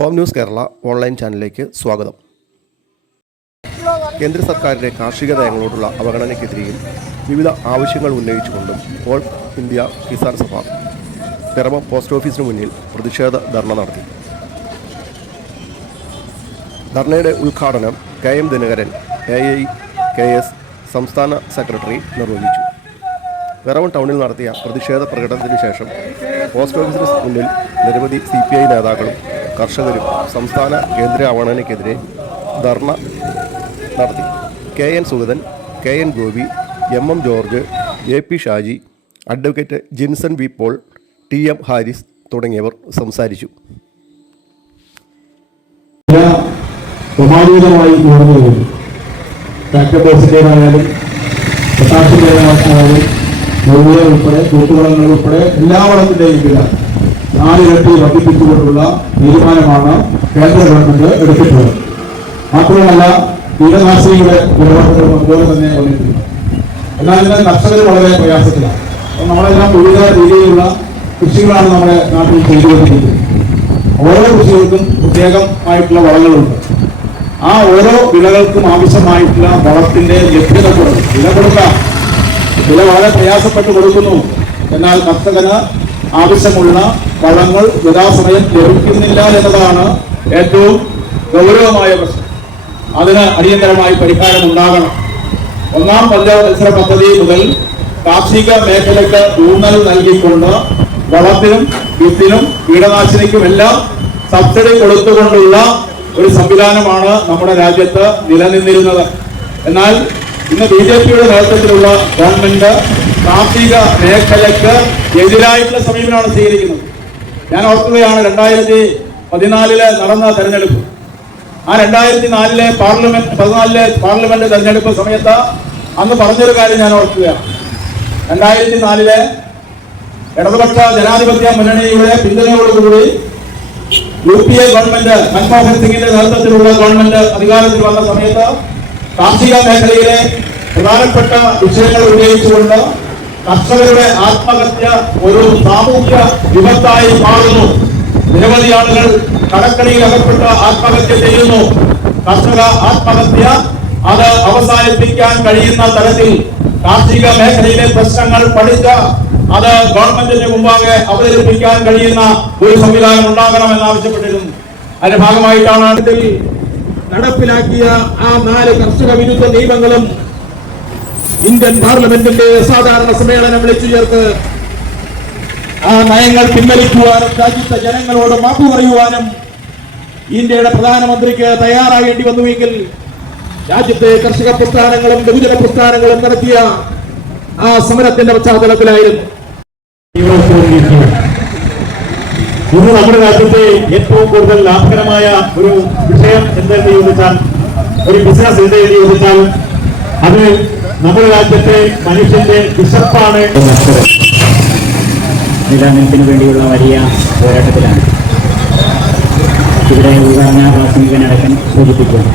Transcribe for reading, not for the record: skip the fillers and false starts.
Home news Kerala online ചാനലിലേക്ക് സ്വാഗതം. കേന്ദ്ര സർക്കാരിൻ്റെ കാർഷിക നയങ്ങളോടുള്ള അവഗണനയ്ക്കെതിരെയും വിവിധ ആവശ്യങ്ങൾ ഉന്നയിച്ചുകൊണ്ടും all India Kisan Sabha Piravom post ഓഫീസിന് മുന്നിൽ പ്രതിഷേധ ധർണ നടത്തി. ധർണയുടെ ഉദ്ഘാടനം KM ദിനകരൻ AIKS സംസ്ഥാന സെക്രട്ടറി നിർവഹിച്ചു. പിറവം ടൗണിൽ നടത്തിയ പ്രതിഷേധ പ്രകടനത്തിന് ശേഷം പോസ്റ്റ് ഓഫീസിന് മുന്നിൽ നിരവധി CPI നേതാക്കളും കർഷകരും സംസ്ഥാന കേന്ദ്ര അവഗണനയ്ക്കെതിരെ ധർണ നടത്തി. KN Sugathan, KN Gopi, MM George, AP Shaji, advocate Jinson V Paul, TM Haris തുടങ്ങിയവർ സംസാരിച്ചു. ക്രമാനുഗതമായി ഉയർന്നു ട്രാക്ടർ ബോസിൻ്റെതായാലും പൊട്ടാഷ്യം ഉൾപ്പെടെ കൂട്ടുവളങ്ങൾ ഉൾപ്പെടെ എല്ലാ വളത്തിൻ്റെയും വില 4 ഇരട്ടി വർദ്ധിപ്പിച്ചുകൊണ്ടുള്ള തീരുമാനമാണ് കേന്ദ്ര ഗവൺമെന്റ് എടുത്തിട്ടുള്ളത്. മാത്രമല്ല കീടനാശിനിയുടെ വിലവർദ്ധനവും അതുപോലെ തന്നെ വന്നിട്ടുണ്ട്. എന്നാൽ ഇന്ന് കർഷകർ വളരെ പ്രയാസത്തിലാണ്. നമ്മളെല്ലാം വിവിധ രീതിയിലുള്ള കൃഷികളാണ് നമ്മുടെ നാട്ടിൽ ചെയ്തുകൊണ്ടിരിക്കുന്നത്. ഓരോ കൃഷികൾക്കും പ്രത്യേകമായിട്ടുള്ള വളങ്ങളുണ്ട്. ആ ഓരോ വിളകൾക്കും ആവശ്യമായിട്ടുള്ള വളത്തിന്റെ ലഭ്യത കുറവ്. വില വളരെ പ്രയാസപ്പെട്ട് കൊടുക്കുന്നു. എന്നാൽ കർഷകന് ആവശ്യമുള്ള വളങ്ങൾ യഥാസമയം ലഭിക്കുന്നില്ല എന്നതാണ് ഏറ്റവും ഗൗരവമായ പ്രശ്നം. അതിന് അടിയന്തരമായി പരിഹാരം ഉണ്ടാകണം. 1ാം പഞ്ചവത്സര പദ്ധതി മുതൽ കാർഷിക മേഖലയ്ക്ക് ഊന്നൽ നൽകിക്കൊണ്ട് വളത്തിനും വിത്തിനും കീടനാശിനിക്കും എല്ലാം സബ്സിഡി കൊടുത്തുകൊണ്ടുള്ള ഒരു സംവിധാനമാണ് നമ്മുടെ രാജ്യത്ത് നിലനിന്നിരുന്നത്. എന്നാൽ ഇന്ന് BJPയുടെ നേതൃത്വത്തിലുള്ള ഗവൺമെന്റ് കാർഷിക മേഖലയ്ക്ക് എതിരായിട്ടുള്ള സമീപനമാണ് സ്വീകരിക്കുന്നത്. ഞാൻ ഓർക്കുകയാണ് 2014 നടന്ന തെരഞ്ഞെടുപ്പ്. ആ 2014 പാർലമെന്റ് തെരഞ്ഞെടുപ്പ് സമയത്ത് അന്ന് പറഞ്ഞൊരു കാര്യം ഞാൻ ഓർക്കുകയാണ്. 2004 ഇടതുപക്ഷ ജനാധിപത്യ മുന്നണിയുടെ പിന്തുണയോടുകൂടി UPA ഗവൺമെന്റ്, മൻമോഹൻ സിംഗിന്റെ നേതൃത്വത്തിലുള്ള ഗവൺമെന്റ് അധികാരത്തിൽ വന്ന സമയത്ത് കാർഷിക മേഖലയിലെ പ്രധാനപ്പെട്ട വിഷയങ്ങൾ ഉന്നയിച്ചുകൊണ്ട് കർഷകരുടെ ആത്മഹത്യ ഒരു സാമൂഹ്യ വിപത്തായി മാറുന്നു. നിരവധി ആളുകൾ കടക്കണിയിൽ അകപ്പെട്ട് ആത്മഹത്യ ചെയ്യുന്നു. കർഷക ആത്മഹത്യ അത് അവസാനിപ്പിക്കാൻ കഴിയുന്ന തരത്തിൽ കാർഷിക മേഖലയിലെ പ്രശ്നങ്ങൾ പഠിച്ച് അത് ഗവൺമെന്റിന്റെ മുമ്പാകെ അവതരിപ്പിക്കാൻ കഴിയുന്ന ഒരു സംവിധാനം ഉണ്ടാകണമെന്ന് ആവശ്യപ്പെട്ടിരുന്നു. അതിന്റെ ഭാഗമായിട്ടാണ് നടപ്പിലാക്കിയ ആ 4 കർഷക വിരുദ്ധ നിയമങ്ങളും ഇന്ത്യൻ പാർലമെന്റിന്റെ സാധാരണ സമ്മേളനം വിളിച്ചു ചേർത്ത് ആ നയങ്ങൾ പിൻവലിക്കുവാനും രാജ്യത്തെ ജനങ്ങളോട് മാപ്പ് പറയുവാനും ഇന്ത്യയുടെ പ്രധാനമന്ത്രിക്ക് തയ്യാറാകേണ്ടി വന്നുവെങ്കിൽ രാജ്യത്തെ കർഷക പ്രസ്ഥാനങ്ങളും ബഹുജന പ്രസ്ഥാനങ്ങളും നടത്തിയ ആ സമരത്തിന്റെ പശ്ചാത്തലത്തിലായിരുന്നു. ഇന്ന് നമ്മുടെ രാജ്യത്തെ ഏറ്റവും കൂടുതൽ ലാഭകരമായ ഒരു വിഷയം എന്തെന്ന് ചോദിച്ചാൽ, ഒരു ബിസിനസ് എന്തെന്ന് ചോദിച്ചാൽ അത് നമ്മുടെ രാജ്യത്തെ മനുഷ്യന്റെ വിശപ്പാണ്. നിലനിൽപ്പിന് വേണ്ടിയുള്ള വലിയ പോരാട്ടത്തിലാണ്. ഇവിടെ ഉദാഹരണ പ്രാഥമികനടക്കം സൂചിപ്പിക്കുന്നു.